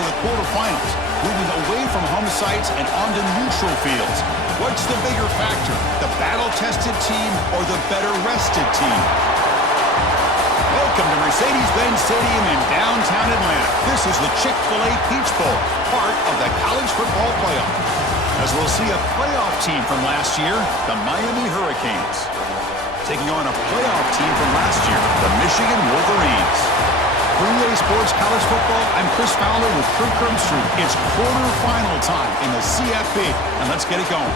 to the quarterfinals, moving away from home sites and onto neutral fields. What's the bigger factor, the battle-tested team or the better-rested team? Welcome to Mercedes-Benz Stadium in downtown Atlanta. This is the Chick-fil-A Peach Bowl, part of the college football playoff. As we'll see a playoff team from last year, the Miami Hurricanes, taking on a playoff team from last year, the Michigan Wolverines. For EA Sports College Football, I'm Chris Fowler with Kirk Crumpster. It's quarterfinal time in the CFP, and let's get it going.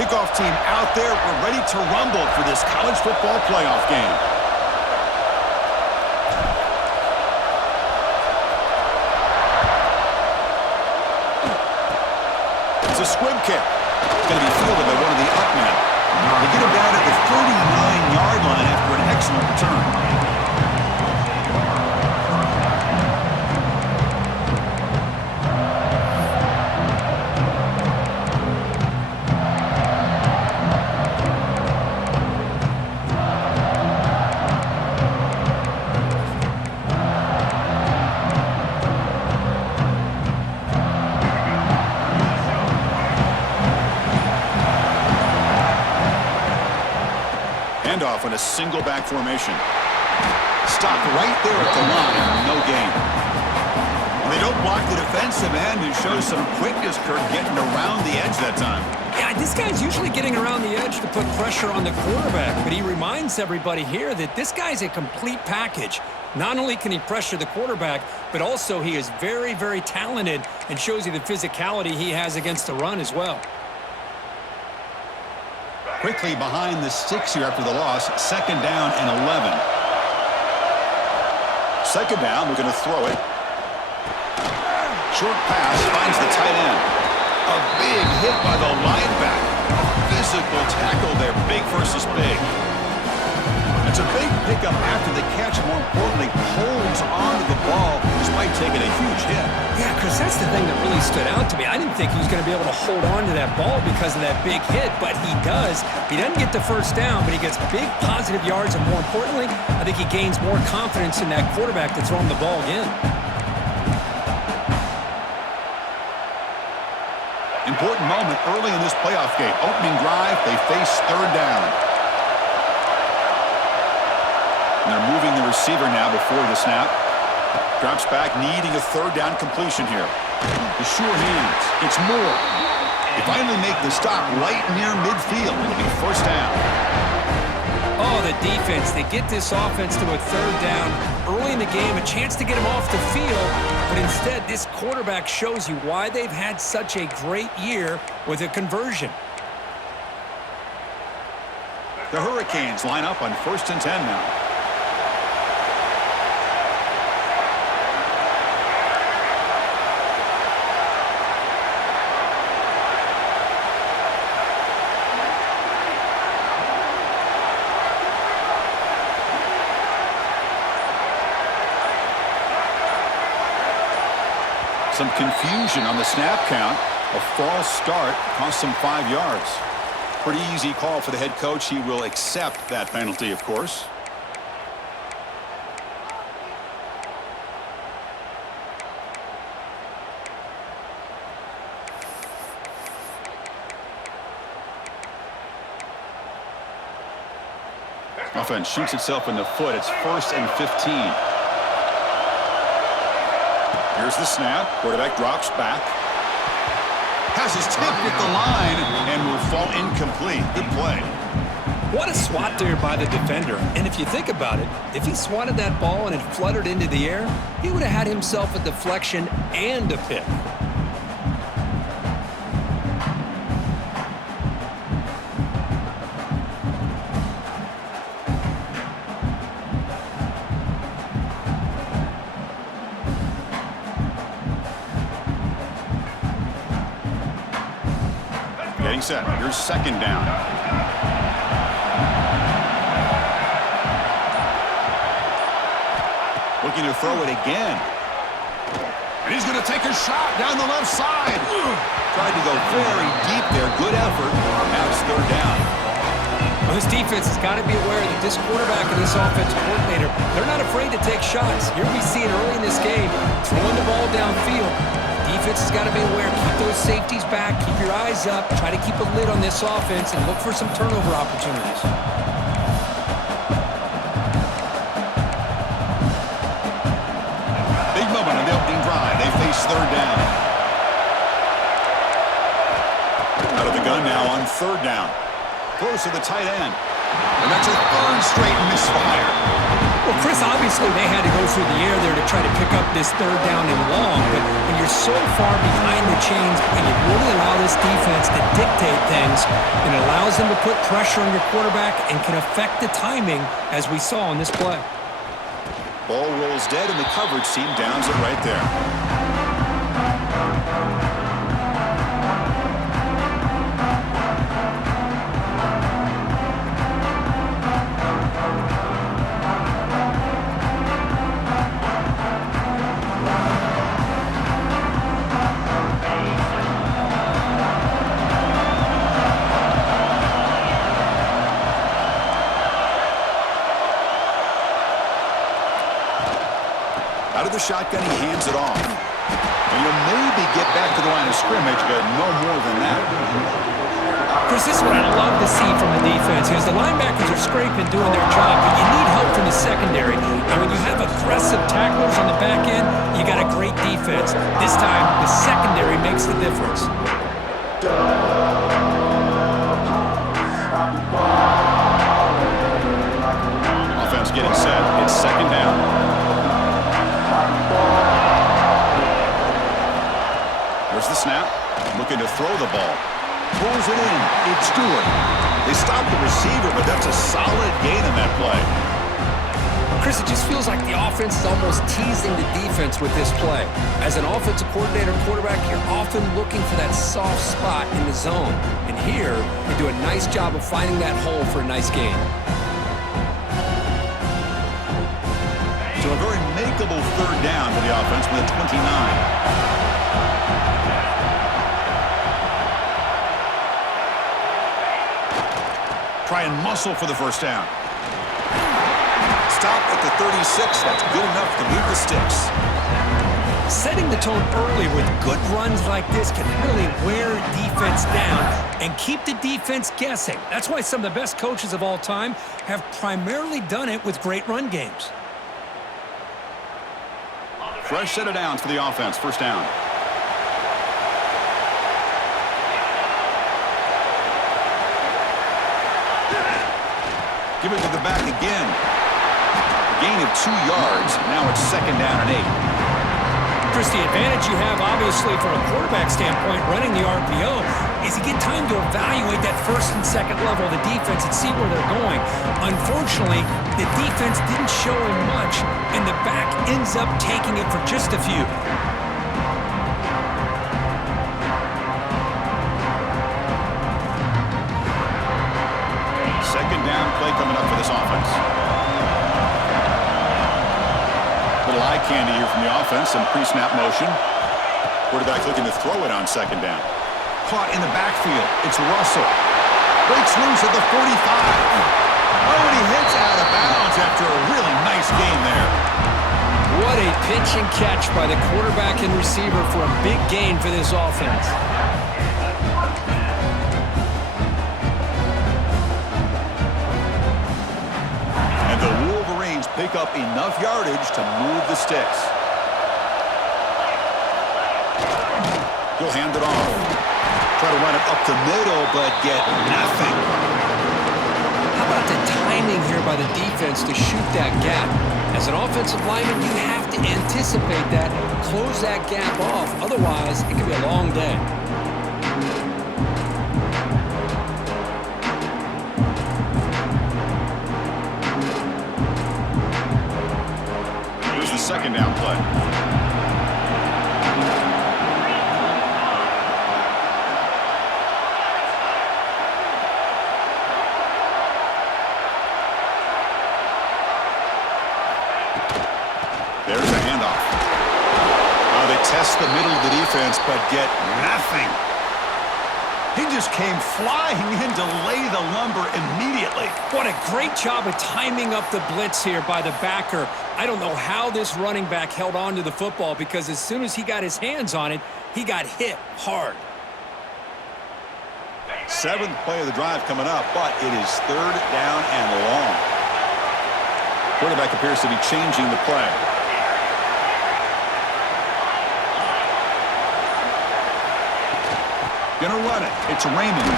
Kickoff team out there. We're ready to rumble for this college football playoff game. It's a squib kick. It's going to be fielded by one of the up men. They get him down at the 39-yard line after an excellent return. Off in a single back formation. Stop right there at the line. No gain. They don't block the defensive end and show some quickness, Kirk, getting around the edge that time. Yeah, this guy's usually getting around the edge to put pressure on the quarterback, but he reminds everybody here that this guy's a complete package. Not only can he pressure the quarterback, but also he is very, very talented and shows you the physicality he has against the run as well. Quickly behind the sticks here after the loss, 2nd down and 11. 2nd down, we're going to throw it. Short pass finds the tight end. A big hit by the linebacker. A physical tackle there, big versus big. It's a big pickup after the catch, more importantly, holds onto the ball despite taking a huge hit. Yeah, Chris, that's the thing that really stood out to me. I didn't think he was going to be able to hold on to that ball because of that big hit, but he does. He doesn't get the first down, but he gets big positive yards, and more importantly, I think he gains more confidence in that quarterback to throw him the ball again. Important moment early in this playoff game. Opening drive, they face 3rd down. And they're moving the receiver now before the snap. Drops back, needing a 3rd down completion here. The sure hands. It's Moore. They finally make the stop right near midfield. It'll be 1st down. Oh, the defense. They get this offense to a 3rd down early in the game, a chance to get him off the field. But instead, this quarterback shows you why they've had such a great year with a conversion. The Hurricanes line up on 1st and 10 now. Some confusion on the snap count. A false start cost him 5 yards. Pretty easy call for the head coach. He will accept that penalty, of course. Offense shoots itself in the foot. It's 1st and 15. Here's the snap. Quarterback drops back. Has his tip with the line and will fall incomplete. Good play. What a swat there by the defender. And if you think about it, if he swatted that ball and it fluttered into the air, he would have had himself a deflection and a pick. Getting set. Here's 2nd down. Looking to throw it again. And he's going to take a shot down the left side. Tried to go very deep there. Good effort. Now it's third down. Well, this defense has got to be aware that this quarterback and this offensive coordinator, they're not afraid to take shots. Here we see it early in this game, throwing the ball downfield. Defense has got to be aware. Keep those safeties back. Keep your eyes up. Try to keep a lid on this offense and look for some turnover opportunities. Big moment on the opening drive. They face third down. Out of the gun now on third down. Close to the tight end. And that's a third straight misfire. Well, Chris, obviously they had to go through the air there to try to pick up this third down and long, but when you're so far behind the chains and you really allow this defense to dictate things, it allows them to put pressure on your quarterback and can affect the timing, as we saw on this play. Ball rolls dead, and the coverage team downs it right there. Out of the shotgun, he hands it off. And you'll maybe get back to the line of scrimmage, but no more than that. Chris, this is what I love to see from the defense, is the linebackers are scraping, doing their job, but you need help from the secondary. And when you have aggressive tacklers on the back end, you got a great defense. This time, the secondary makes the difference. Offense getting set. It's second down. There's the snap. Looking to throw the ball. Pulls it in. It's Stewart. They stop the receiver, but that's a solid gain in that play. Chris, it just feels like the offense is almost teasing the defense with this play. As an offensive coordinator and quarterback, you're often looking for that soft spot in the zone. And here, they do a nice job of finding that hole for a nice gain. So a very makeable third down for the offense with a 29. Try and muscle for the first down. Stop at the 36. That's good enough to move the sticks. Setting the tone early with good runs like this can really wear defense down and keep the defense guessing. That's why some of the best coaches of all time have primarily done it with great run games. Fresh set of downs for the offense. First down. Give it to the back again. Gain of 2 yards. Now it's second down and 8. Chris, the advantage you have, obviously, from a quarterback standpoint, running the RPO, is you get time to evaluate that first and second level of the defense and see where they're going. Unfortunately, the defense didn't show him much, and the back ends up taking it for just a few. Second down play coming up for this offense. Little eye candy here from the offense. Some pre-snap motion. Quarterback looking to throw it on second down. Caught in the backfield. It's Russell. Breaks loose at the 45. Oh, and he hits out of bounds after a really nice game there. What a pitch and catch by the quarterback and receiver for a big gain for this offense. And the Wolverines pick up enough yardage to move the sticks. He'll hand it off. Try to run it up the middle, but get nothing. How about the timing here by the defense to shoot that gap? As an offensive lineman, you have to anticipate that, close that gap off. Otherwise, it could be a long day. Here's the second down play. test the middle of the defense, but get nothing. He just came flying in to lay the lumber immediately. What a great job of timing up the blitz here by the backer. I don't know how this running back held on to the football, because as soon as he got his hands on it, he got hit hard. 7th play of the drive coming up, but it is 3rd down and long. Quarterback appears to be changing the play. Gonna run it. It's Raymond.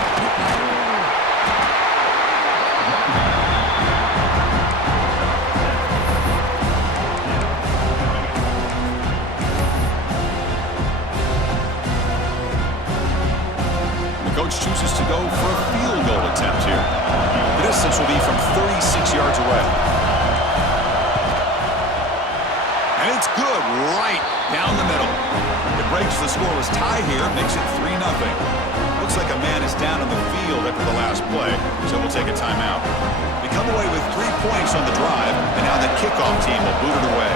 Coach chooses to go for a field goal attempt here. The distance will be from 36 yards away. And it's good right down the middle. It breaks the scoreless tie here, makes it 3-0. Looks like a man is down on the field after the last play, so we'll take a timeout. They come away with 3 points on the drive, and now the kickoff team will boot it away.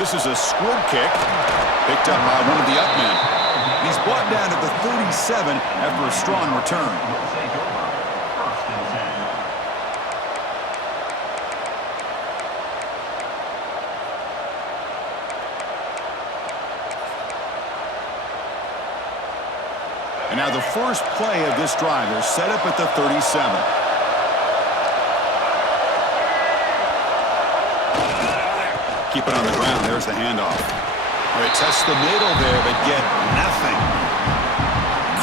This is a squib kick, picked up by one of the up men. He's brought down at the 37 after a strong return. And now the first play of this drive is set up at the 37. Keep it on the ground. There's the handoff. They test the middle there, but get nothing.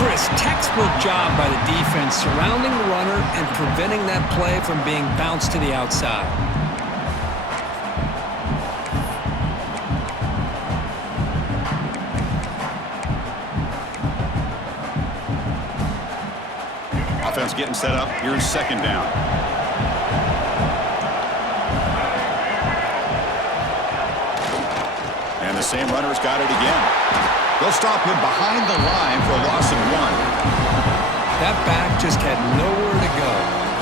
Chris, textbook job by the defense surrounding the runner and preventing that play from being bounced to the outside. Offense getting set up. Here's 2nd down. And the same runner's got it again. They'll stop him behind the line for a loss of 1. That back just had nowhere to go.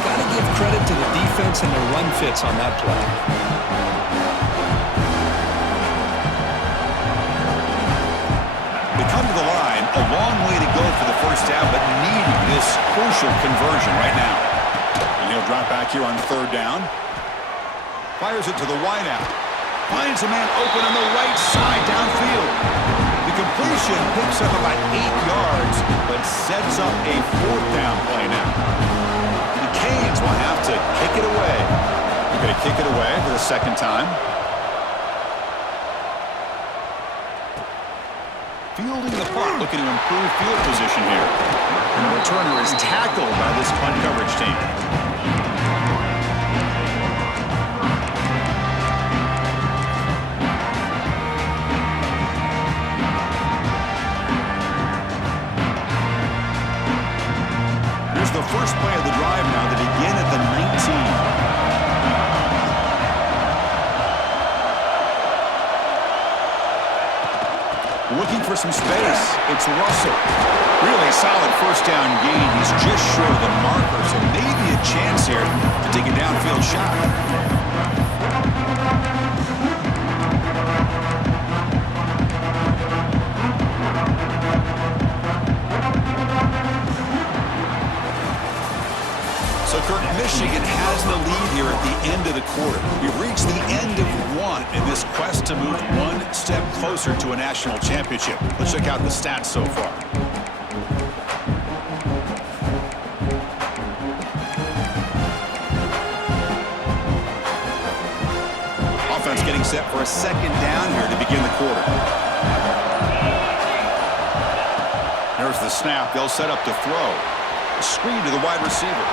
Got to give credit to the defense and the run fits on that play. They come to the line, a long way to go for the first down, but needing this crucial conversion right now. And he'll drop back here on 3rd down. Fires it to the wideout. Finds a man open on the right side downfield. The completion picks up about 8 yards, but sets up a 4th down play now. The Canes will have to kick it away. They're going to kick it away for the 2nd time. Fielding the punt, looking to improve field position here. And the returner is tackled by this punt coverage team. Here's the first play of the drive now to begin at the 19. Looking for some space. It's Russell. Really solid first down gain. He's just short of the marker, so maybe a chance here to take a downfield shot. So, Kirk, Michigan has the lead here at the end of the quarter. We've reached the end of 1 in this quest to move 1 step closer to a national championship. Let's check out the stats so far. Offense getting set for a 2nd down here to begin the quarter. There's the snap. They'll set up to throw. A screen to the wide receiver.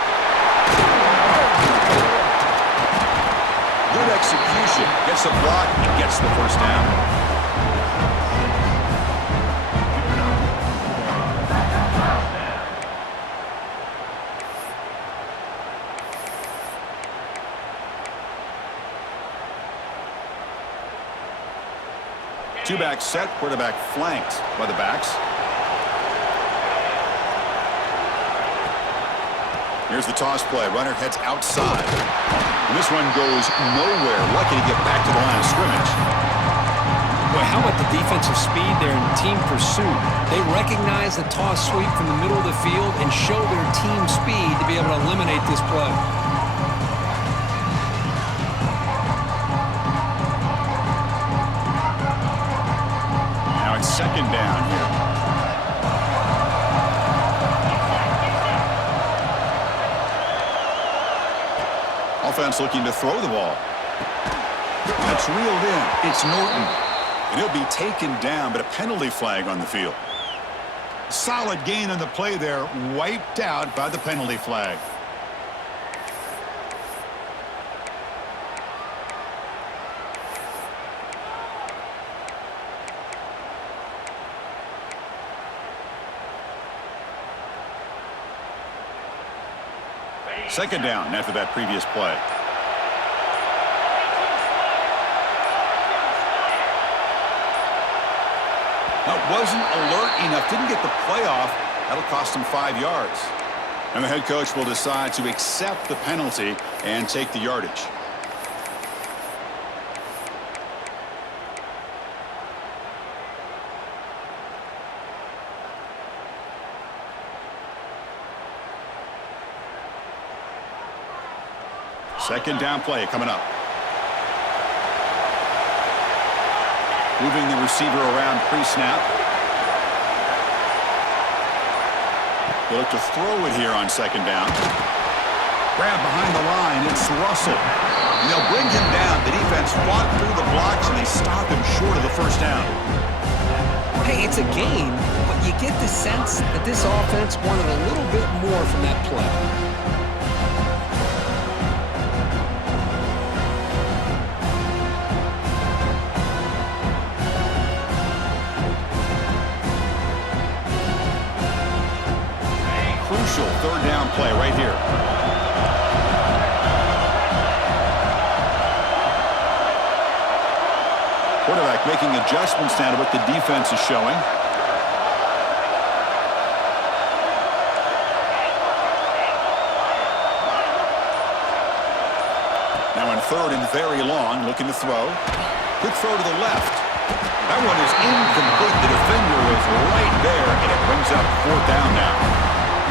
Good execution. Gets a block and gets the first down. Two-back set, quarterback flanked by the backs. Here's the toss play. Runner heads outside. This one goes nowhere. Lucky to get back to the line of scrimmage. Boy, how about the defensive speed there in team pursuit? They recognize the toss sweep from the middle of the field and show their team speed to be able to eliminate this play. Now it's second down here. Offense looking to throw the ball. That's reeled in. It's Norton. And he'll be taken down, but a penalty flag on the field. Solid gain on the play there, wiped out by the penalty flag. Second down after that previous play. That wasn't alert enough. Didn't get the play off. That'll cost him 5 yards. And the head coach will decide to accept the penalty and take the yardage. Second down play coming up. Moving the receiver around pre-snap. They look to throw it here on second down. Grab behind the line. It's Russell. And they'll bring him down. The defense fought through the blocks, and they stop him short of the first down. Hey, it's a game, but you get the sense that this offense wanted a little bit more from that play. Third down play right here. Quarterback making adjustments now to what the defense is showing. Now in third and very long, looking to throw. Good throw to the left. That one is incomplete. The defender was right there, and it brings up fourth down now.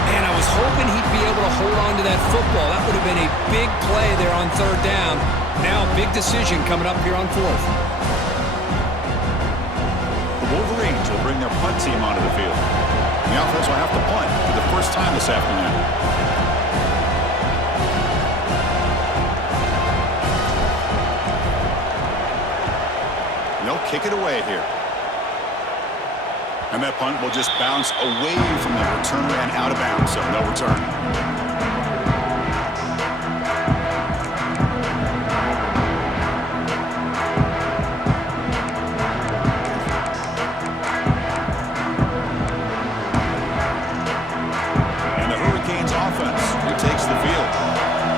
Man, I was hoping he'd be able to hold on to that football. That would have been a big play there on third down. Now, big decision coming up here on fourth. The Wolverines will bring their punt team onto the field. And the offense will have to punt for the first time this afternoon. They'll kick it away here. And that punt will just bounce away from the returner and out of bounds, so no return. And the Hurricanes offense retakes the field.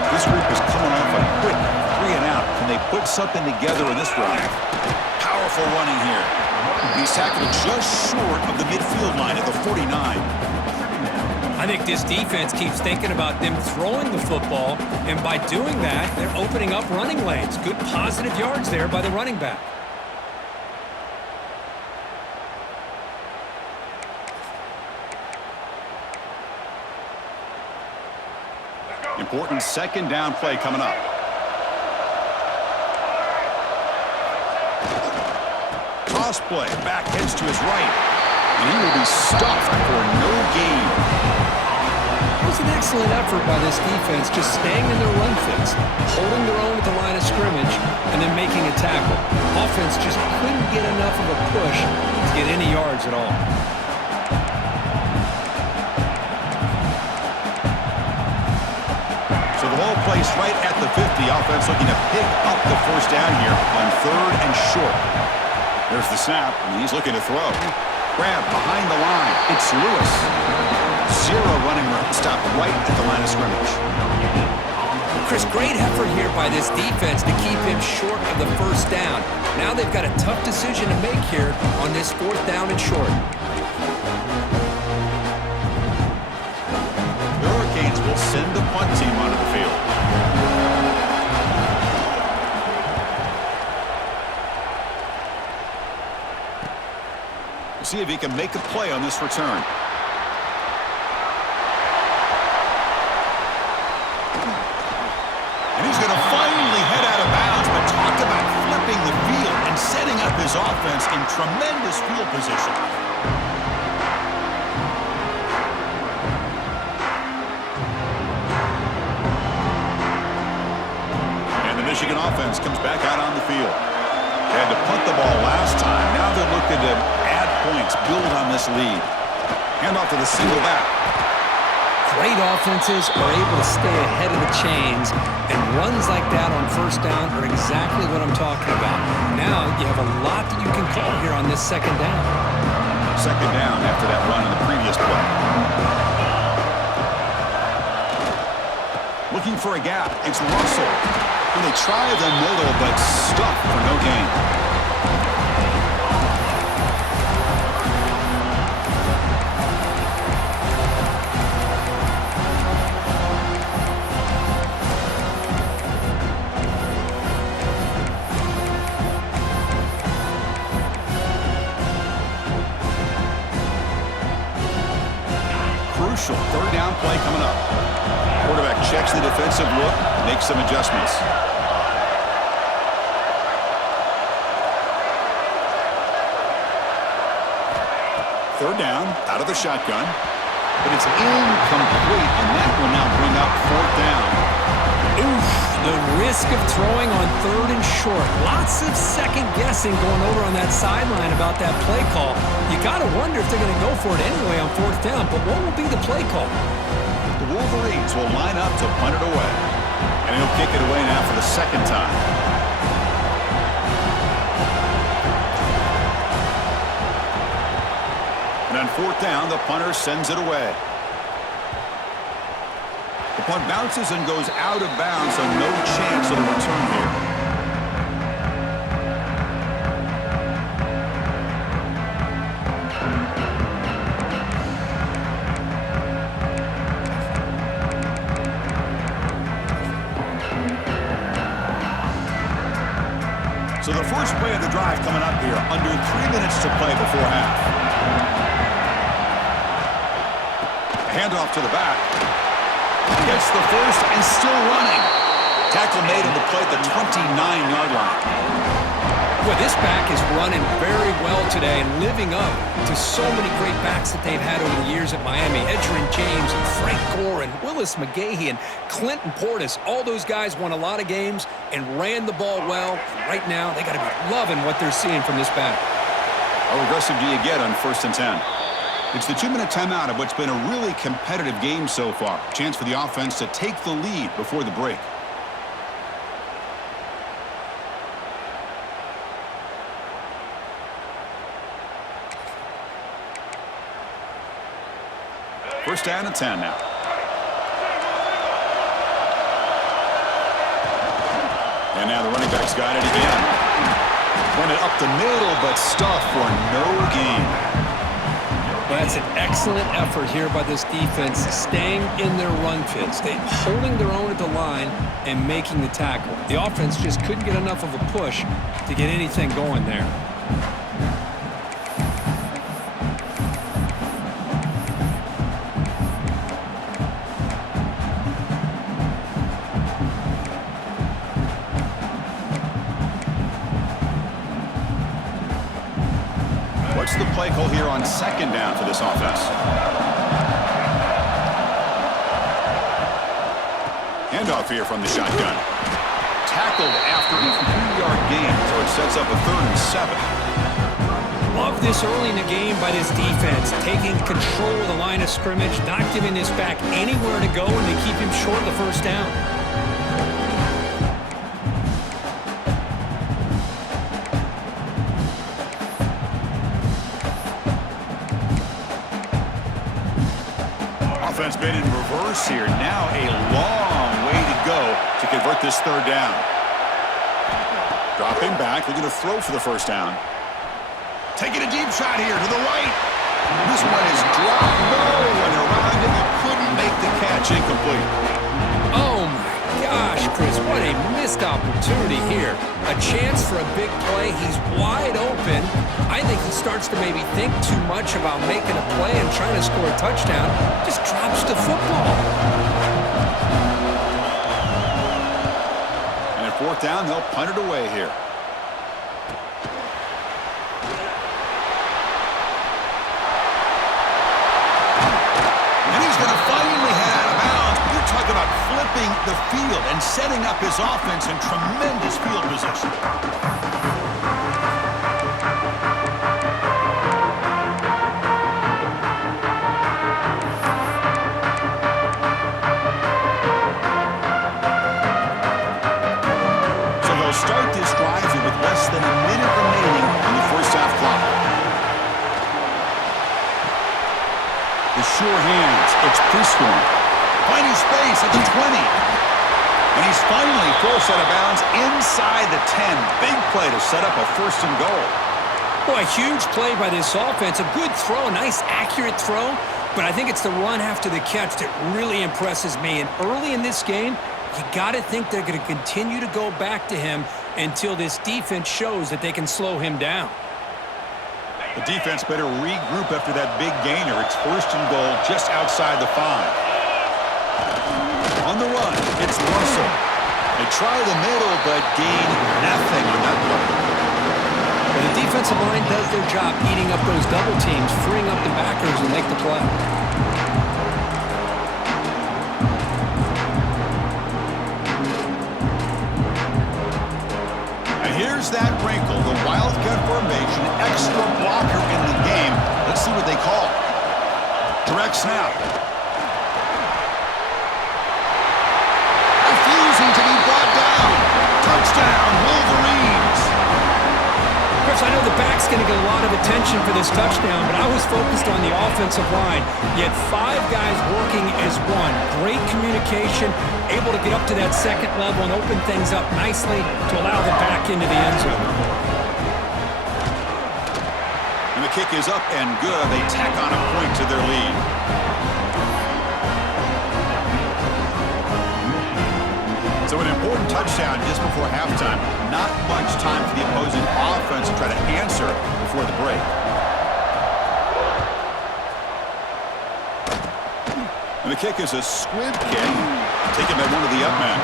This group is coming off a quick 3 and out. Can they put something together in this drive? Powerful running here. He's tackled just short of the midfield line at the 49. I think this defense keeps thinking about them throwing the football, and by doing that, they're opening up running lanes. Good positive yards there by the running back. Important second down play coming up. Toss play, back heads to his right, and he will be stuffed for no gain. It was an excellent effort by this defense, just staying in their run fits, holding their own at the line of scrimmage, and then making a tackle. Offense just couldn't get enough of a push to get any yards at all. So the ball placed right at the 50. Offense looking to pick up the first down here on third and short. There's the snap, and he's looking to throw. Grab behind the line. It's Lewis. Zero running room. Stopped right at the line of scrimmage. Chris, great effort here by this defense to keep him short of the first down. Now they've got a tough decision to make here on this fourth down and short. The Hurricanes will send the punt team onto the field. see if he can make a play on this return. And he's going to finally head out of bounds, but talk about flipping the field and setting up his offense in tremendous field position. And the Michigan offense comes back out on the field. They had to punt the ball last time. Now they're looking to add points, build on this lead. Hand off to the single back. Great offenses are able to stay ahead of the chains, and runs like that on first down are exactly what I'm talking about. Now you have a lot that you can call here on this second down. Second down after that run in the previous play. Looking for a gap. It's Russell. And they try the middle, but stuck for no gain. Crucial third down play coming up. Quarterback checks the defensive look, makes some adjustments. Third down, out of the shotgun, but it's incomplete, and that will now bring up fourth down. Oof, the risk of throwing on third and short. Lots of second guessing going over on that sideline about that play call. You got to wonder if they're going to go for it anyway on fourth down, but what will be the play call? The Wolverines will line up to punt it away, and he'll kick it away now for the second time. And on fourth down, the punter sends it away. The punt bounces and goes out of bounds, so no chance of a return here. So the first play of the drive coming up here, under 3 minutes to play before half. Handoff to the back. Gets the first and still running. Tackle made on the play at the 29-yard line. Boy, this back is running very well today and living up to so many great backs that they've had over the years at Miami. Edgerrin James and Frank Gore and Willis McGahee and Clinton Portis. All those guys won a lot of games and ran the ball well. Right now, they got to be loving what they're seeing from this back. How aggressive do you get on 1st and 10? It's the 2-minute timeout of what's been a really competitive game so far. Chance for the offense to take the lead before the break. First down and 10 now. And now the running back's got it again. Run it up the middle, but stuffed for no gain. Well, that's an excellent effort here by this defense, staying in their run fits, holding their own at the line and making the tackle. The offense just couldn't get enough of a push to get anything going there. What's the play call here on second down for this offense? Handoff here from the shotgun. Tackled after a 3-yard gain, so it sets up a 3rd and 7. Love this early in the game by this defense, taking control of the line of scrimmage, not giving this back anywhere to go, and they keep him short of the first down. Offense been in reverse here. Now a long way to go to convert this 3rd down. Dropping back, looking to throw for the first down. Taking a deep shot here to the right. This one is dropped low and around him. He couldn't make the catch. Incomplete. Oh my gosh, Chris, what a missed opportunity here. A chance for a big play. He's wide open. I think he starts to maybe think too much about making a play and trying to score a touchdown. Just drops the football. And at fourth down, they'll punt it away here. And he's going to finally head out of bounds. You're talking about flipping the field and setting up his offense in tremendous field position. Start this drive here with less than a minute remaining on the first half clock. The sure hands. It's Prescorn. Finding space at the 20. And he's finally forced out of bounds inside the 10. Big play to set up a first and goal. Boy, a huge play by this offense. A good throw, a nice accurate throw. But I think it's the run after the catch that really impresses me. And early in this game, you got to think they're going to continue to go back to him until this defense shows that they can slow him down. The defense better regroup after that big gainer. It's first and goal just outside the 5. On the run, it's Russell. They try the middle, but gain nothing on that play. But the defensive line does their job eating up those double teams, freeing up the backers and make the play. Here's that wrinkle, the Wildcat formation, extra blocker in the game. Let's see what they call. Direct snap. Refusing to be brought down. Touchdown, Wolverines. Chris, I know the back's going to get a lot of attention for this touchdown, but I was focused on the offensive line. You had 5 guys working as one. Great communication, able to get up to that second level and open things up nicely to allow the back into the end zone. And the kick is up and good. They tack on a point to their lead. So an important touchdown just before halftime. Not much time for the opposing offense to try to answer before the break. And the kick is a squib kick, taken by one of the up men.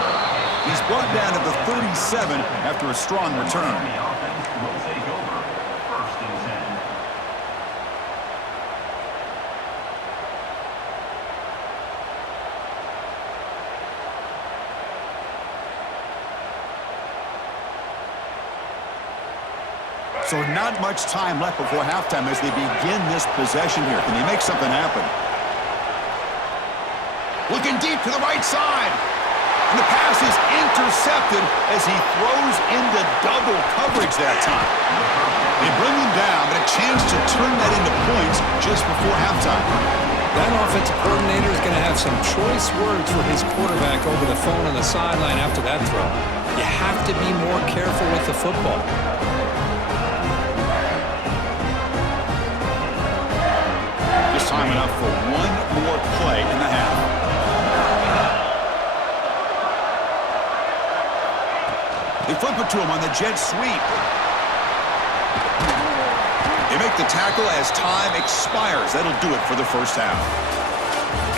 He's brought down to the 37 after a strong return. So not much time left before halftime as they begin this possession here. Can they make something happen? Looking deep to the right side. And the pass is intercepted as he throws into double coverage that time. They bring him down, but a chance to turn that into points just before halftime. That offensive coordinator is going to have some choice words for his quarterback over the phone on the sideline after that throw. You have to be more careful with the football. Just time enough for one more play in the half. They flip it to him on the jet sweep. They make the tackle as time expires. That'll do it for the first half.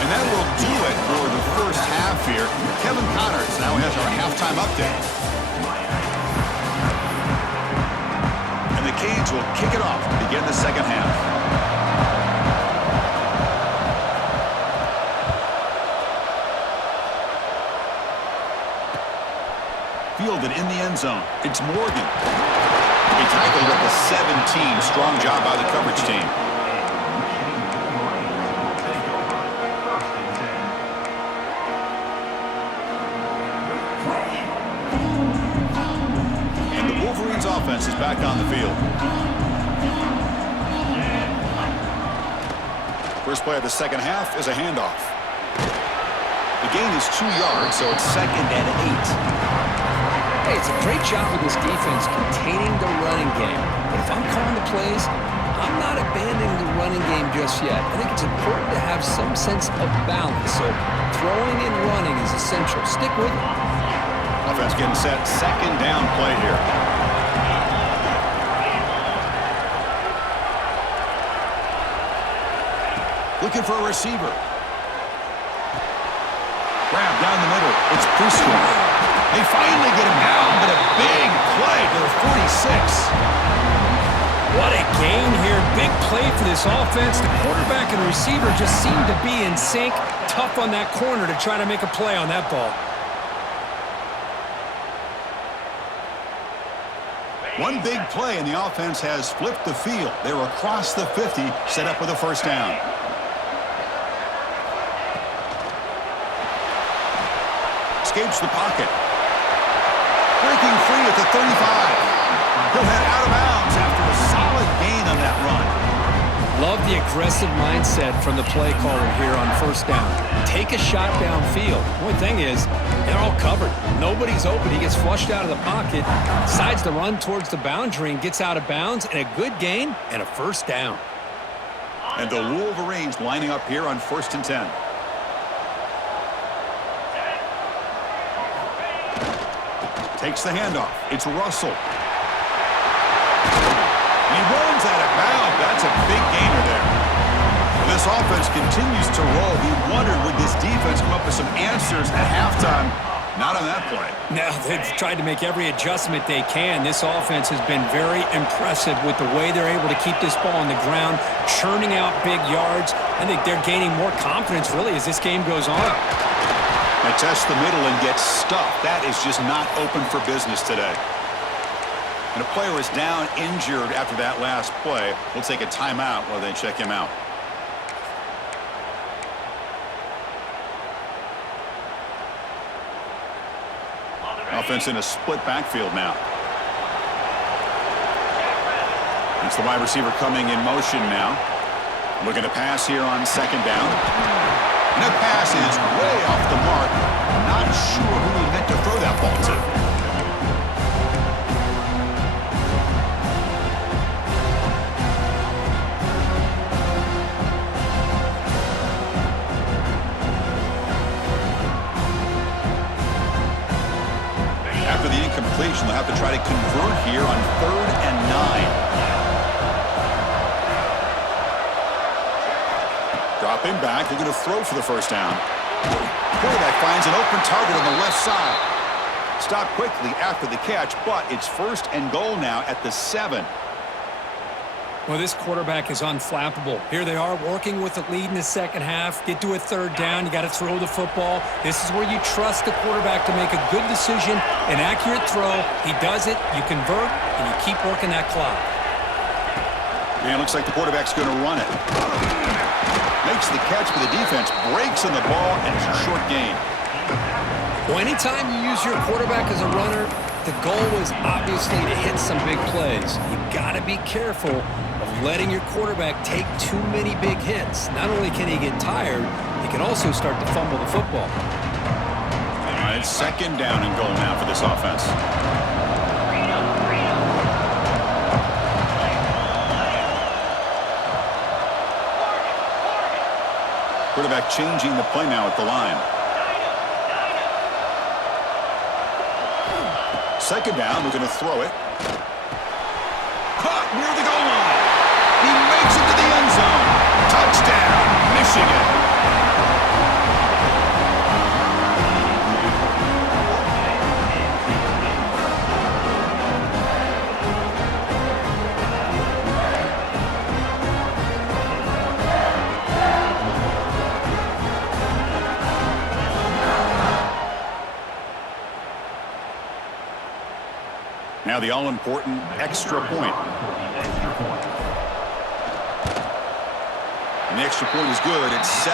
And that will do it for the first half here. Kevin Connors now has our halftime update. And the Canes will kick it off to begin the second half. Fielded in the end zone. It's Morgan. He tackled at the 17. Strong job by the coverage team. And the Wolverines offense is back on the field. First play of the second half is a handoff. The gain is 2 yards, so it's 2nd and 8. Hey, it's a great job with this defense containing the running game. But if I'm calling the plays, I'm not abandoning the running game just yet. I think it's important to have some sense of balance. So throwing and running is essential. Stick with it. Offense getting set. Second down play here. Looking for a receiver. Grab down the middle. It's Preston. They finally get him down, but a big play to the 46. What a gain here. Big play for this offense. The quarterback and receiver just seem to be in sync. Tough on that corner to try to make a play on that ball. One big play, and the offense has flipped the field. They're across the 50, set up with a first down. Escapes the pocket. Breaking free at the 35. He'll head out of bounds after a solid gain on that run. Love the aggressive mindset from the play caller here on first down. Take a shot downfield. One thing is, they're all covered. Nobody's open. He gets flushed out of the pocket, decides to run towards the boundary and gets out of bounds, and a good gain and a first down. And the Wolverines lining up here on 1st and 10. Takes the handoff. It's Russell. He runs out of bounds. That's a big gainer there. Well, this offense continues to roll. We wondered, would this defense come up with some answers at halftime? Not on that play. Now, they've tried to make every adjustment they can. This offense has been very impressive with the way they're able to keep this ball on the ground, churning out big yards. I think they're gaining more confidence, really, as this game goes on. They test the middle and get stuffed. That is just not open for business today. And a player is down injured after that last play. We'll take a timeout while they check him out. Offense in a split backfield now. It's the wide receiver coming in motion now. Looking to pass here on second down. And that pass is way off the mark. Not sure who he meant to throw that ball to. After the incompletion, they'll have to try to convert here on 3rd and 9. Dropping back, they're going to throw for the first down. Quarterback finds an open target on the left side. Stop quickly after the catch, but it's 1st and goal now at the 7. Well, this quarterback is unflappable. Here they are working with the lead in the second half. Get to a 3rd down. You got to throw the football. This is where you trust the quarterback to make a good decision, an accurate throw. He does it, you convert, and you keep working that clock. And it looks like the quarterback's going to run it. Makes the catch, but the defense breaks on the ball, and it's a short gain. Well, anytime you use your quarterback as a runner, the goal is obviously to hit some big plays. You got to be careful of letting your quarterback take too many big hits. Not only can he get tired, he can also start to fumble the football. All right, 2nd down and goal now for this offense. Quarterback changing the play now at the line. 2nd down, we're going to throw it. Caught near the goal line. He makes it to the end zone. Touchdown, Michigan. Now the all-important extra point. And the extra point is good. It's 17-0.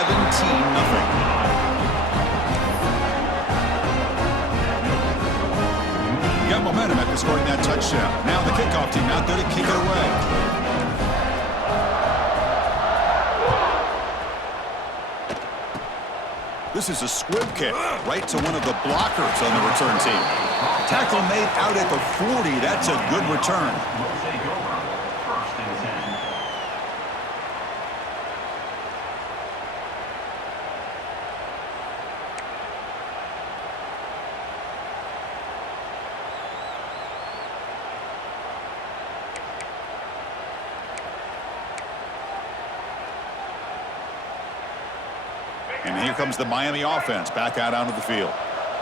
Got momentum after scoring that touchdown. Now the kickoff team out there to kick it away. This is a squib kick right to one of the blockers on the return team. Tackle made out at the 40. That's a good return. And here comes the Miami offense back out onto the field.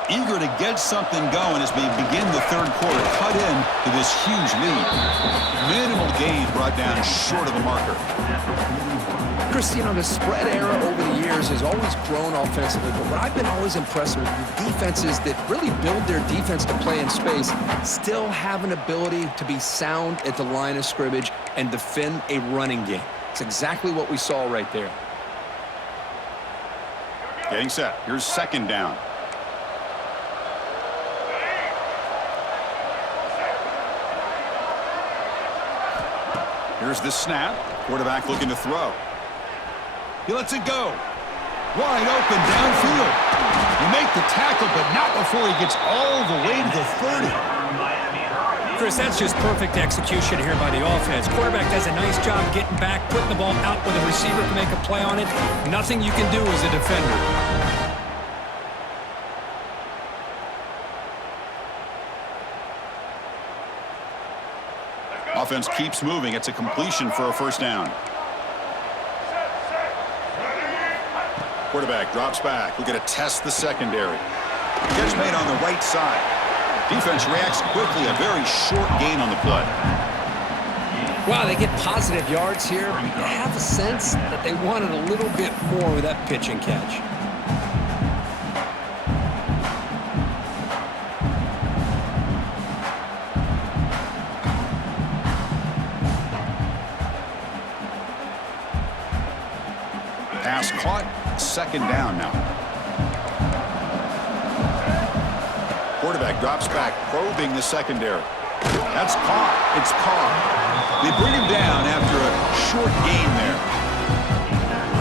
Eager to get something going as we begin the third quarter, cut in to this huge lead. Minimal gain brought down short of the marker. Chris, you know, the spread era over the years has always grown offensively, but what I've been always impressed with defenses that really build their defense to play in space still have an ability to be sound at the line of scrimmage and defend a running game. It's exactly what we saw right there. Getting set. Here's second down. Here's the snap. Quarterback looking to throw. He lets it go. Wide open downfield. He make the tackle, but not before he gets all the way to the 30. Chris, that's just perfect execution here by the offense. Quarterback does a nice job getting back, putting the ball out where the receiver can make a play on it. Nothing you can do as a defender. Offense keeps moving. It's a completion for a first down. Quarterback drops back. We're going to test the secondary. Catch made on the right side. Defense reacts quickly. A very short gain on the play. Wow, they get positive yards here. You have a sense that they wanted a little bit more with that pitch and catch. Pass caught. Second down now. Quarterback drops back, probing the secondary. That's caught. It's caught. They bring him down after a short gain there.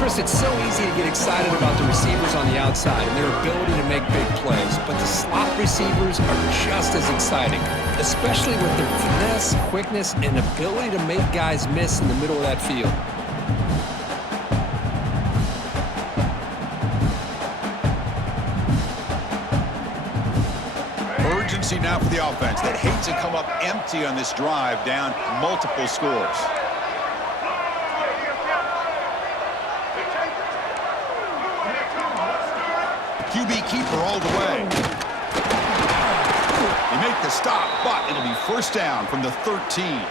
Chris, it's so easy to get excited about the receivers on the outside and their ability to make big plays, but the slot receivers are just as exciting, especially with their finesse, quickness, and ability to make guys miss in the middle of that field. Now for the offense that hates to come up empty on this drive, down multiple scores. QB keeper all the way. They make the stop, but it'll be first down from the 13.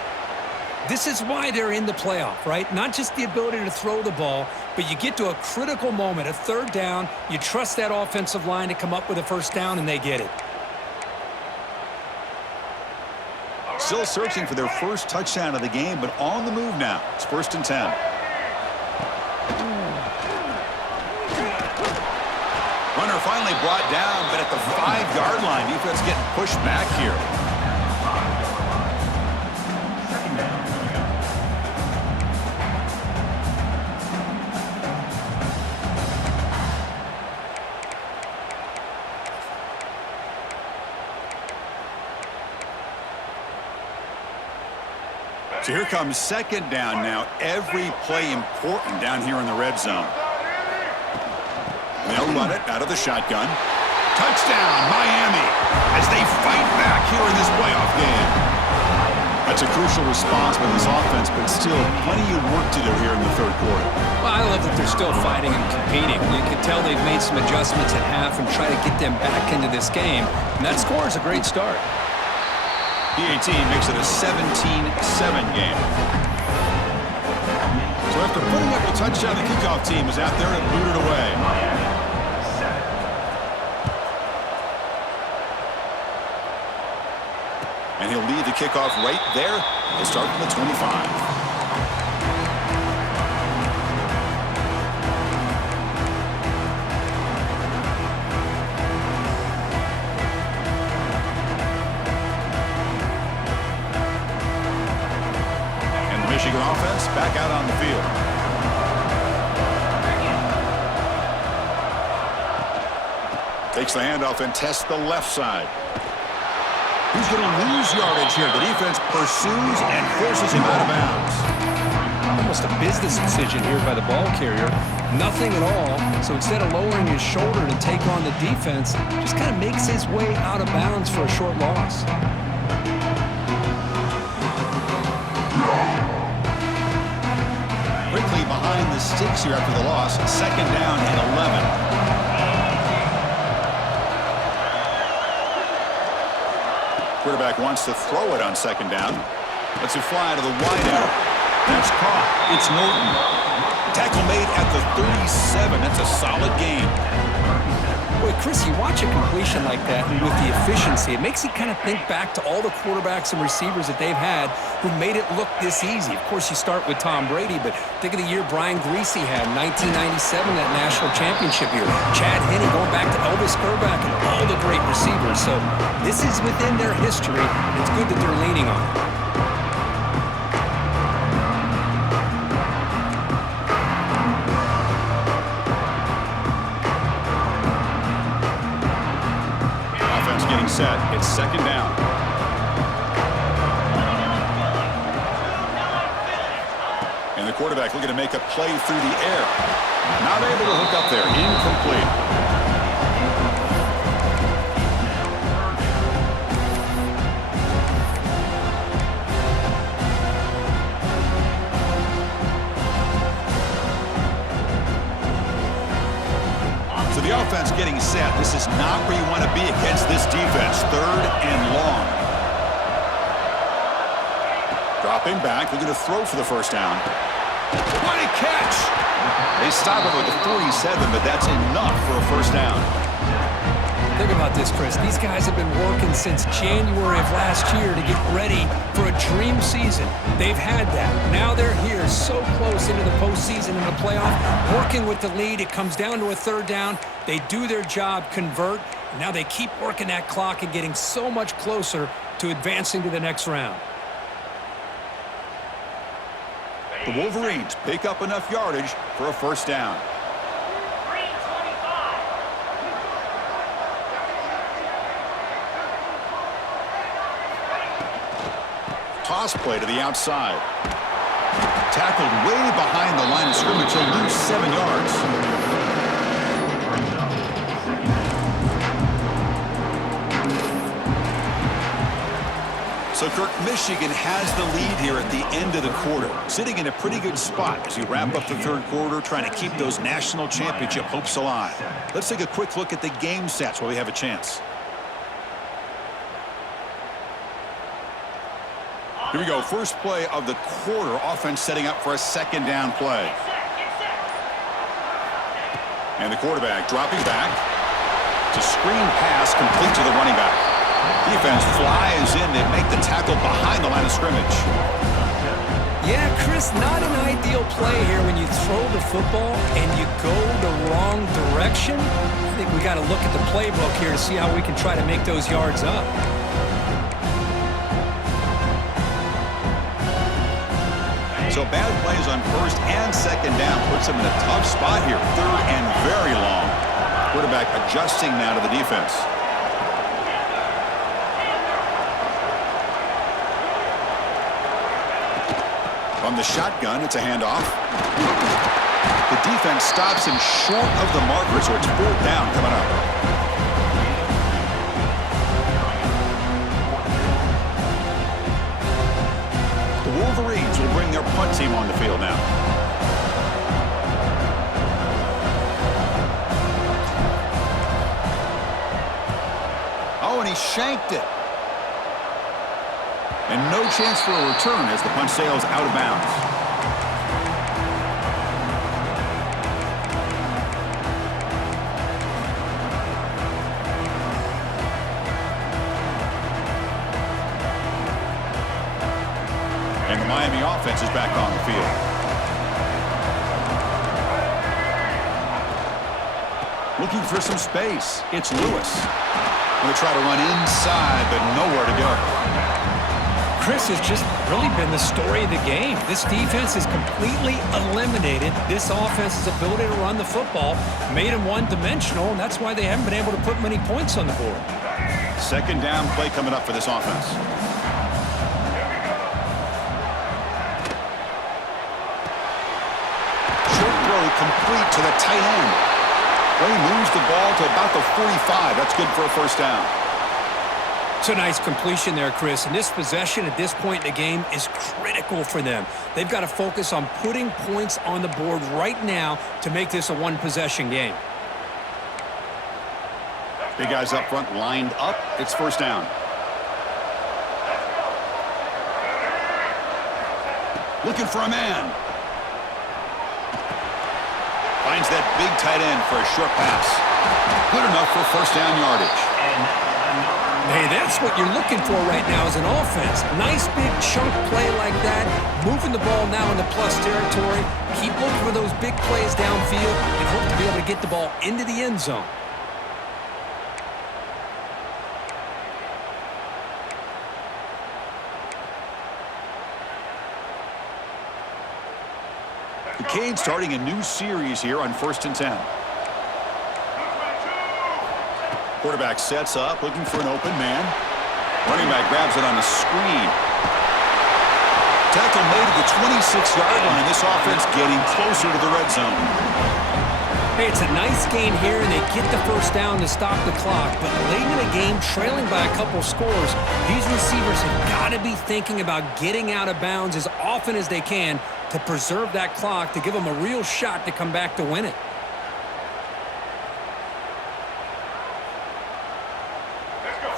This is why they're in the playoff, right? Not just the ability to throw the ball, but you get to a critical moment, a third down, you trust that offensive line to come up with a first down, and they get it. Still searching for their first touchdown of the game, but on the move now. It's 1st and 10. Runner finally brought down, but at the 5-yard line, defense getting pushed back here. So here comes second down now. Every play important down here in the red zone. They'll run it out of the shotgun. Touchdown, Miami, as they fight back here in this playoff game. That's a crucial response by this offense, but still plenty of work to do here in the third quarter. Well, I love that they're still fighting and competing. You can tell they've made some adjustments at half and try to get them back into this game. And that score is a great start. PAT makes it a 17-7 game. So after putting up a touchdown, the kickoff team is out there and boot it away. And he'll lead the kickoff right there. He'll start from the 25. Michigan offense back out on the field. Takes the handoff and tests the left side. He's going to lose yardage here. The defense pursues and forces him out of bounds. Almost a business decision here by the ball carrier. Nothing at all. So instead of lowering his shoulder to take on the defense, just kind of makes his way out of bounds for a short loss. Quickly behind the sticks here after the loss. Second down and 11. quarterback wants to throw it on second down. Lets it fly to the wide out. That's caught. It's Norton. Tackle made at the 37. That's a solid gain. Boy, Chris, you watch a completion like that, and with the efficiency, it makes you kind of think back to all the quarterbacks and receivers that they've had who made it look this easy. Of course, you start with Tom Brady, but think of the year Brian Griese had, 1997, that national championship year. Chad Henne, going back to Elvis Grbac and all the great receivers. So this is within their history, and it's good that they're leaning on it. Set. It's second down. And the quarterback looking to make a play through the air. Not able to hook up there. Incomplete. The offense getting set. This is not where you want to be against this defense. Third and long. Dropping back, looking to throw for the first down. What a catch! They stop it with the 47, but that's enough for a first down. Think about this, Chris. These guys have been working since January of last year to get ready for a dream season. They've had that. Now they're here so close into the postseason and the playoff, working with the lead. It comes down to a third down. They do their job, convert. And now they keep working that clock and getting so much closer to advancing to the next round. The Wolverines pick up enough yardage for a first down. Toss play to the outside. Tackled way behind the line of scrimmage. He'll lose 7 yards. So, Kirk, Michigan has the lead here at the end of the quarter, sitting in a pretty good spot as we wrap up the third quarter, trying to keep those national championship hopes alive. Let's take a quick look at the game stats while we have a chance. Here we go. First play of the quarter. Offense setting up for a second down play. And the quarterback dropping back. To screen pass complete to the running back. Defense flies in. They make the tackle behind the line of scrimmage. Yeah, Chris, not an ideal play here when you throw the football and you go the wrong direction. I think we got to look at the playbook here to see how we can try to make those yards up. So bad plays on first and second down puts them in a tough spot here. Third and very long. Quarterback adjusting now to the defense. From the shotgun, it's a handoff. The defense stops him short of the marker, so it's fourth down coming up. Wolverines will bring their punt team on the field now. Oh, and he shanked it. And no chance for a return as the punt sails out of bounds. And the Miami offense is back on the field. Looking for some space. It's Lewis. Going to try to run inside, but nowhere to go. Chris, has just really been the story of the game. This defense has completely eliminated this offense's ability to run the football, made them one-dimensional, and that's why they haven't been able to put many points on the board. Second down play coming up for this offense. Complete to the tight end. Well, he moves the ball to about the 45. That's good for a first down. It's a nice completion there, Chris. And this possession at this point in the game is critical for them. They've got to focus on putting points on the board right now to make this a one-possession game. Big guys up front lined up. It's first down. Looking for a man. Finds that big tight end for a short pass. Good enough for first down yardage. Hey, that's what you're looking for right now as an offense. Nice big chunk play like that. Moving the ball now into plus territory. Keep looking for those big plays downfield and hope to be able to get the ball into the end zone. The Canes starting a new series here on 1st and 10. Quarterback sets up, looking for an open man. Running back grabs it on the screen. Tackle made at the 26-yard line. This offense getting closer to the red zone. Hey, it's a nice gain here, and they get the first down to stop the clock. But late in the game, trailing by a couple scores, these receivers have got to be thinking about getting out of bounds as often as they can to preserve that clock, to give them a real shot to come back to win it.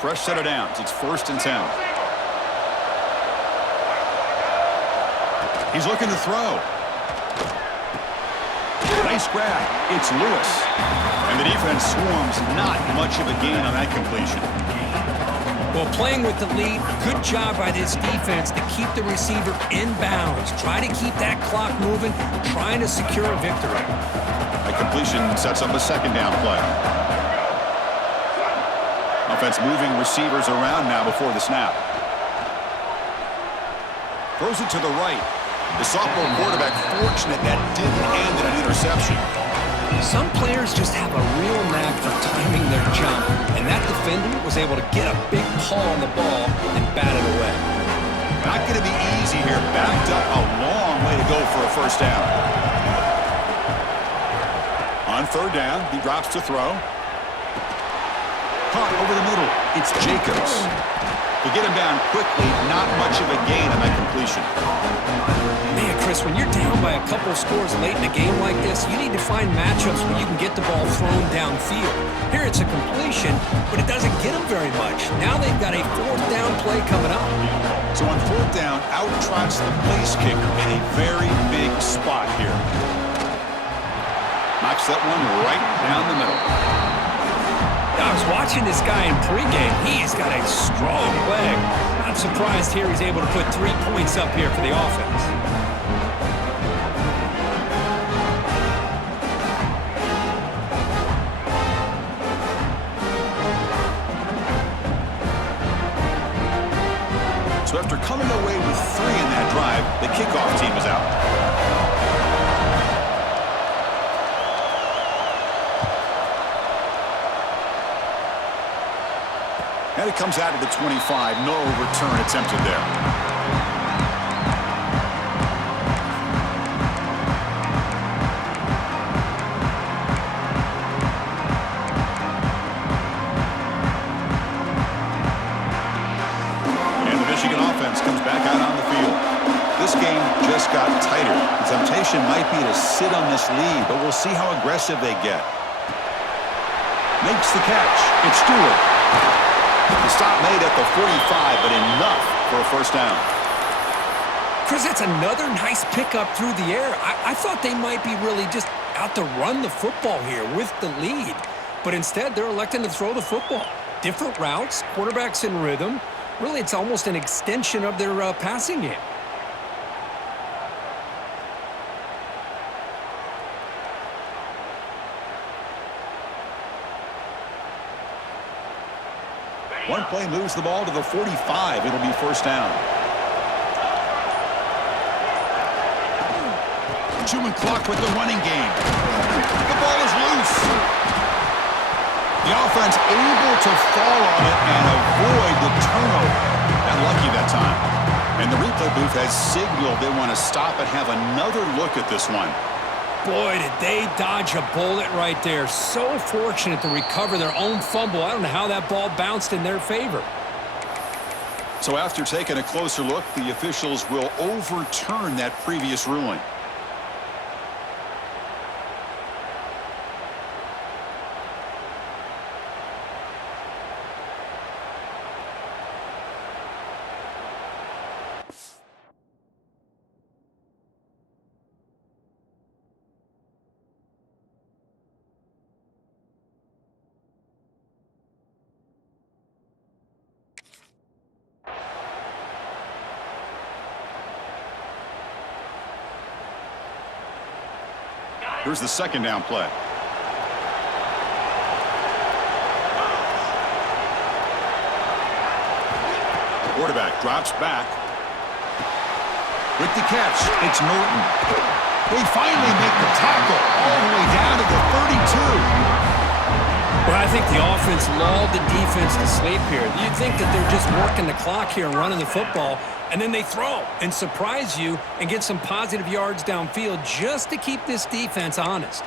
Fresh set of downs. It's 1st and 10. He's looking to throw. Nice grab. It's Lewis. And the defense swarms. Not much of a gain on that completion. Well, playing with the lead, good job by this defense to keep the receiver in bounds. Try to keep that clock moving, trying to secure a victory. That completion sets up a second down play. Offense moving receivers around now before the snap. Throws it to the right. The sophomore quarterback fortunate that didn't end in an interception. Some players just have a real knack for timing their jump, and that defender was able to get a big paw on the ball and bat it away. Not going to be easy here. Backed up a long way to go for a first down. On 3rd down, he drops to throw. Caught over the middle. It's Jacobs. To get him down quickly, not much of a gain on that completion. Man, Chris, when you're down by a couple scores late in a game like this, you need to find matchups where you can get the ball thrown downfield. Here it's a completion, but it doesn't get them very much. Now they've got a 4th down play coming up. So on 4th down, out trots the place kicker in a very big spot here. Knocks that one right down the middle. I was watching this guy in pregame. He's got a strong leg. Not surprised here he's able to put 3 points up here for the offense. So after coming away with 3 in that drive, the kickoff team is out. And it comes out of the 25. No return attempted there. And the Michigan offense comes back out on the field. This game just got tighter. The temptation might be to sit on this lead, but we'll see how aggressive they get. Makes the catch. It's Stewart. The stop made at the 45, but enough for a first down. Chris, that's another nice pickup through the air. I thought they might be really just out to run the football here with the lead. But instead, they're electing to throw the football. Different routes, quarterbacks in rhythm. Really, it's almost an extension of their passing game. One play moves the ball to the 45. It'll be first down. Chewing clock with the running game. The ball is loose. The offense able to fall on it and avoid the turnover. Got lucky that time. And the replay booth has signaled they want to stop and have another look at this one. Boy, did they dodge a bullet right there. So fortunate to recover their own fumble. I don't know how that ball bounced in their favor. So after taking a closer look, the officials will overturn that previous ruling. Here's the second down play. Quarterback drops back. With the catch, it's Norton. They finally make the tackle all the way down to the 32. Well, I think the offense lulled the defense to sleep here. You'd think that they're just working the clock here and running the football, and then they throw and surprise you and get some positive yards downfield just to keep this defense honest.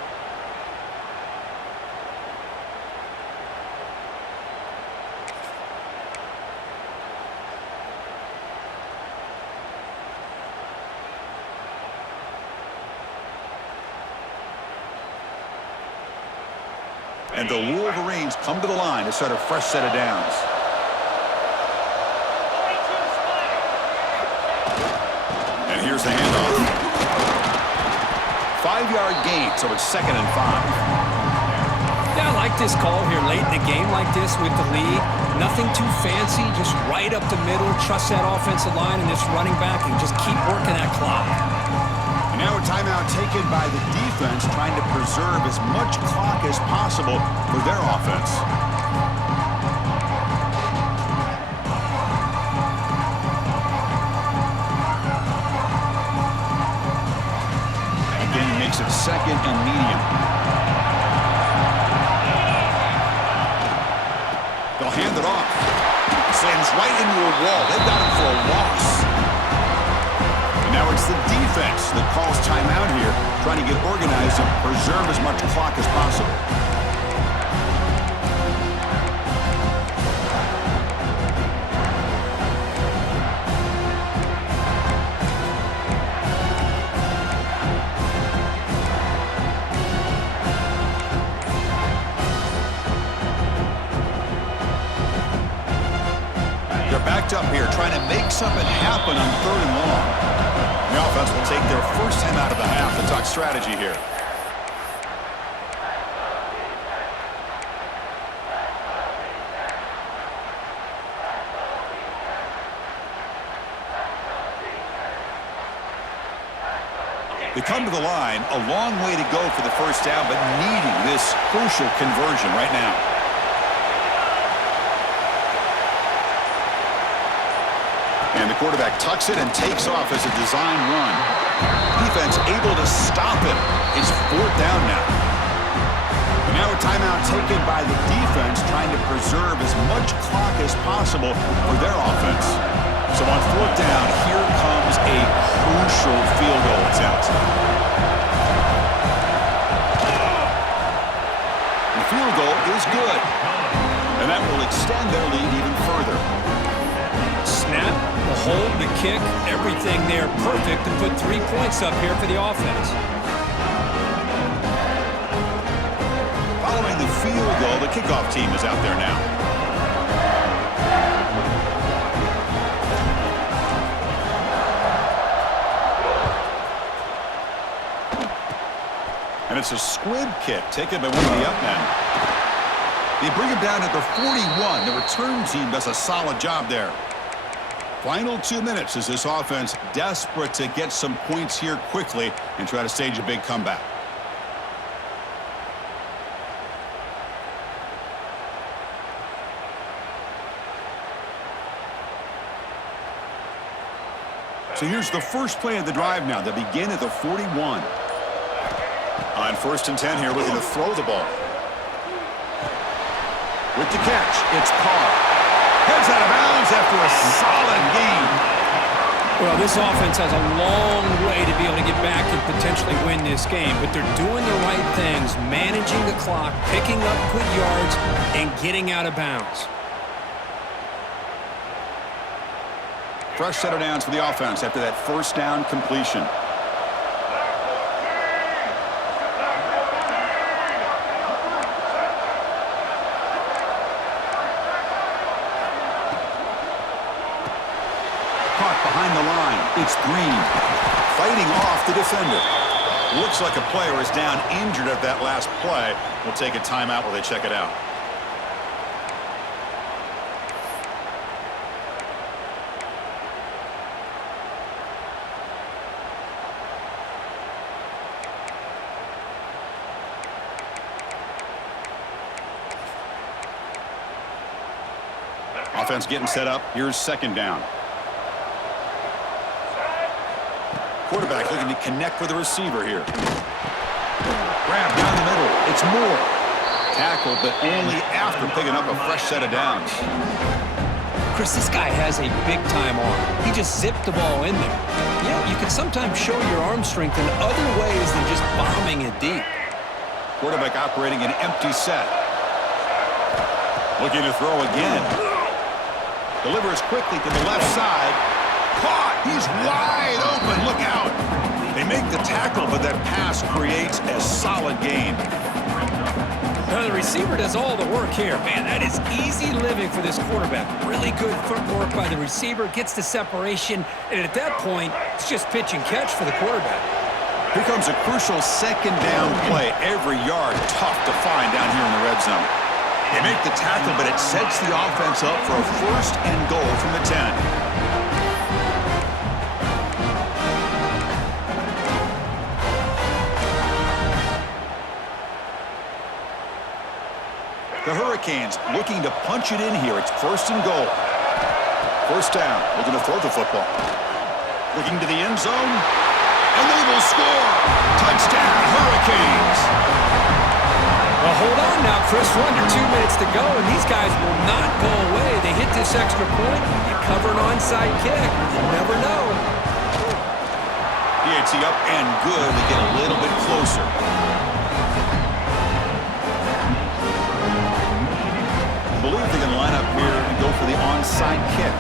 And the Wolverines come to the line to start a fresh set of downs. And here's the handoff. 5-yard gain, so it's 2nd and 5. Yeah, I like this call here late in the game like this with the lead. Nothing too fancy, just right up the middle. Trust that offensive line and this running back and just keep working that clock. And now a timeout taken by the defense, trying to preserve as much clock as possible for their offense. Again, makes it 2nd and medium. They'll hand it off. Slams right into a wall. They've got him for a loss. Now it's the defense that calls timeout here, trying to get organized and preserve as much clock as possible. They're backed up here, trying to make something happen on 3rd and long. The offense will take their first time out of the half and talk strategy here. They come to the line, a long way to go for the first down, but needing this crucial conversion right now. And the quarterback tucks it and takes off as a design run. Defense able to stop him. It's 4th down now. And now a timeout taken by the defense, trying to preserve as much clock as possible for their offense. So on 4th down, here comes a crucial field goal attempt. And the field goal is good. And that will extend their lead even further. Snap, the hold, the kick, everything there perfect to put 3 points up here for the offense. Following the field goal, the kickoff team is out there now. And it's a squib kick taken by one of the up men. They bring him down at the 41. The return team does a solid job there. Final 2 minutes as this offense desperate to get some points here quickly and try to stage a big comeback. So here's the first play of the drive now. They begin at the 41. On 1st and 10 here, looking to throw the ball. With the catch, it's Carr. Heads out of bounds after a solid game. Well, this offense has a long way to be able to get back and potentially win this game, but they're doing the right things, managing the clock, picking up good yards, and getting out of bounds. Fresh set of downs for the offense after that first down completion. Caught behind the line. It's Green. Fighting off the defender. Looks like a player is down injured at that last play. We'll take a timeout while they check it out. Offense getting set up. Here's second down. Quarterback looking to connect with the receiver here. Grab down the middle. It's Moore. Tackled, but only after picking up a fresh set of downs. Chris, this guy has a big-time arm. He just zipped the ball in there. Yeah, you can sometimes show your arm strength in other ways than just bombing it deep. Quarterback operating an empty set. Looking to throw again. Delivers quickly to the left side. Caught! He's wide open. Look out! They make the tackle, but that pass creates a solid gain. Now the receiver does all the work here. Man, that is easy living for this quarterback. Really good footwork by the receiver, gets the separation, and at that point, it's just pitch and catch for the quarterback. Here comes a crucial second down play. Every yard tough to find down here in the red zone. They make the tackle, but it sets the offense up for a first and goal from the 10. The Hurricanes looking to punch it in here. It's first and goal. First down, looking to throw the football. Looking to the end zone, and they will score. Touchdown, Hurricanes. Well, hold on now, Chris. We're under 2 minutes to go, and these guys will not go away. They hit this extra point. You cover an onside kick. You never know. PAT up and good to get a little bit closer. I believe they can line up here and go for the onside kick.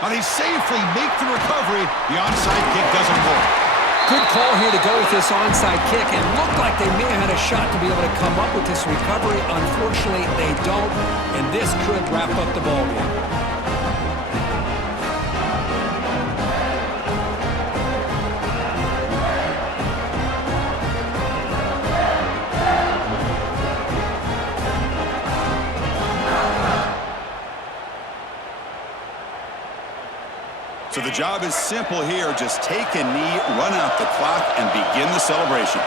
Now they safely make the recovery. The onside kick doesn't work. Good call here to go with this onside kick. It looked like they may have had a shot to be able to come up with this recovery. Unfortunately, they don't, and this could wrap up the ball game. So the job is simple here. Just take a knee, run out the clock, and begin the celebration.